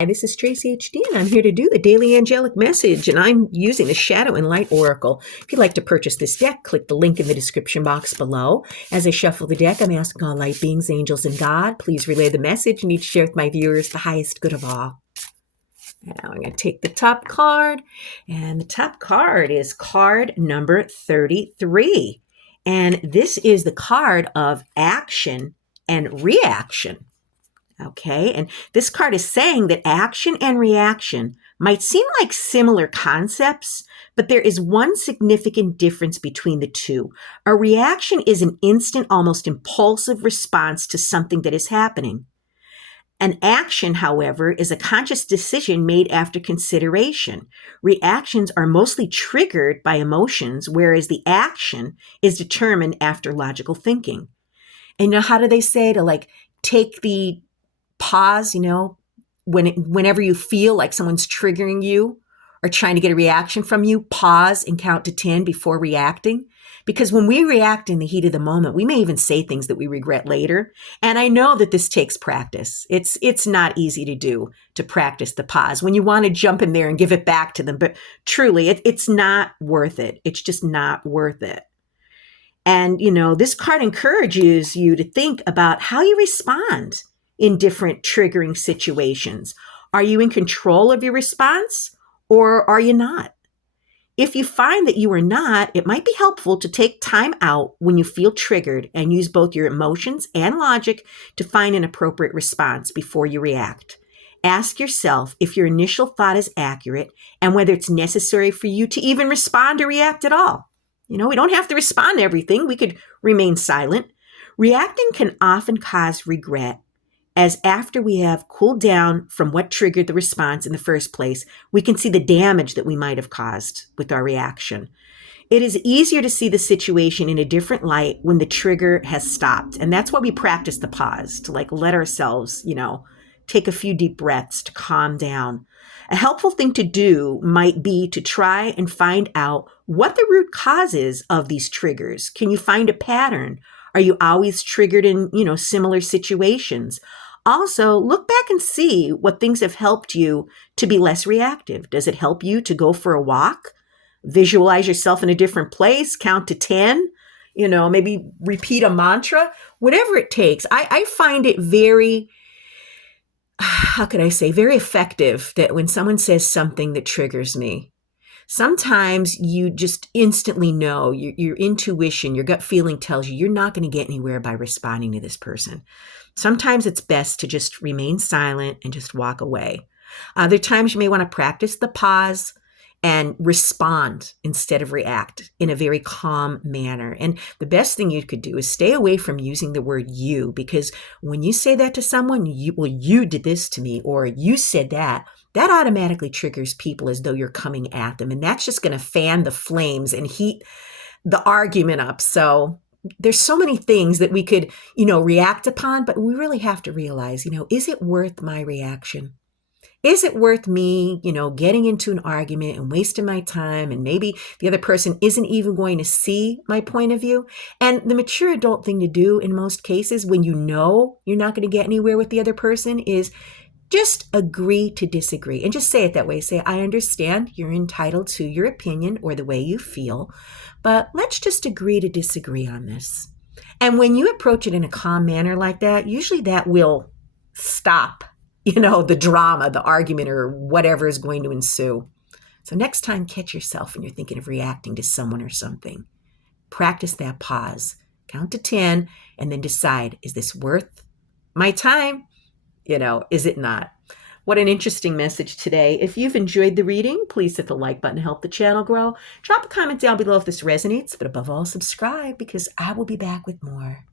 Hi, this is Tracy HD, and I'm here to do the Daily Angelic Message, and I'm using the Shadow and Light Oracle. If you'd like to purchase this deck, click the link in the description box below. As I shuffle the deck, I'm asking all light beings, angels, and God, please relay the message and need to share with my viewers the highest good of all. Now I'm going to take the top card, and the top card is card number 33. And this is the card of action and reaction. Okay, and this card is saying that action and reaction might seem like similar concepts, but there is one significant difference between the two. A reaction is an instant, almost impulsive response to something that is happening. An action, however, is a conscious decision made after consideration. Reactions are mostly triggered by emotions, whereas the action is determined after logical thinking. And how do they say to take the pause, whenever you feel like someone's triggering you or trying to get a reaction from you, pause and count to 10 before reacting. Because when we react in the heat of the moment, we may even say things that we regret later. And I know that this takes practice. It's not easy to do, to practice the pause when you want to jump in there and give it back to them. But truly, it's not worth it. It's just not worth it. And, this card encourages you to think about how you respond in different triggering situations. Are you in control of your response, or are you not? If you find that you are not, it might be helpful to take time out when you feel triggered and use both your emotions and logic to find an appropriate response before you react. Ask yourself if your initial thought is accurate and whether it's necessary for you to even respond or react at all. We don't have to respond to everything. We could remain silent. Reacting can often cause regret, as after we have cooled down from what triggered the response in the first place, we can see the damage that we might have caused with our reaction. It is easier to see the situation in a different light when the trigger has stopped. And that's why we practice the pause, to let ourselves, take a few deep breaths to calm down. A helpful thing to do might be to try and find out what the root cause is of these triggers. Can you find a pattern? Are you always triggered in, similar situations? Also, look back and see what things have helped you to be less reactive. Does it help you to go for a walk? Visualize yourself in a different place, count to 10, maybe repeat a mantra, whatever it takes. I find it very, very effective that when someone says something that triggers me, sometimes you just instantly know, your intuition, your gut feeling tells you you're not going to get anywhere by responding to this person. Sometimes it's best to just remain silent and just walk away. Other times you may want to practice the pause and respond instead of react in a very calm manner. And the best thing you could do is stay away from using the word you, because when you say that to someone, you did this to me, or you said that automatically triggers people as though you're coming at them. And that's just going to fan the flames and heat the argument up. So there's so many things that we could, react upon, but we really have to realize, is it worth my reaction? Is it worth me, getting into an argument and wasting my time, and maybe the other person isn't even going to see my point of view? And the mature adult thing to do in most cases, when you're not going to get anywhere with the other person, is just agree to disagree, and just say it that way. Say, I understand you're entitled to your opinion or the way you feel, but let's just agree to disagree on this. And when you approach it in a calm manner like that, usually that will stop, the drama, the argument, or whatever is going to ensue. So next time, catch yourself when you're thinking of reacting to someone or something. Practice that pause, count to 10, and then decide, is this worth my time? Is it not? What an interesting message today. If you've enjoyed the reading, please hit the like button to help the channel grow. Drop a comment down below if this resonates, but above all, subscribe, because I will be back with more.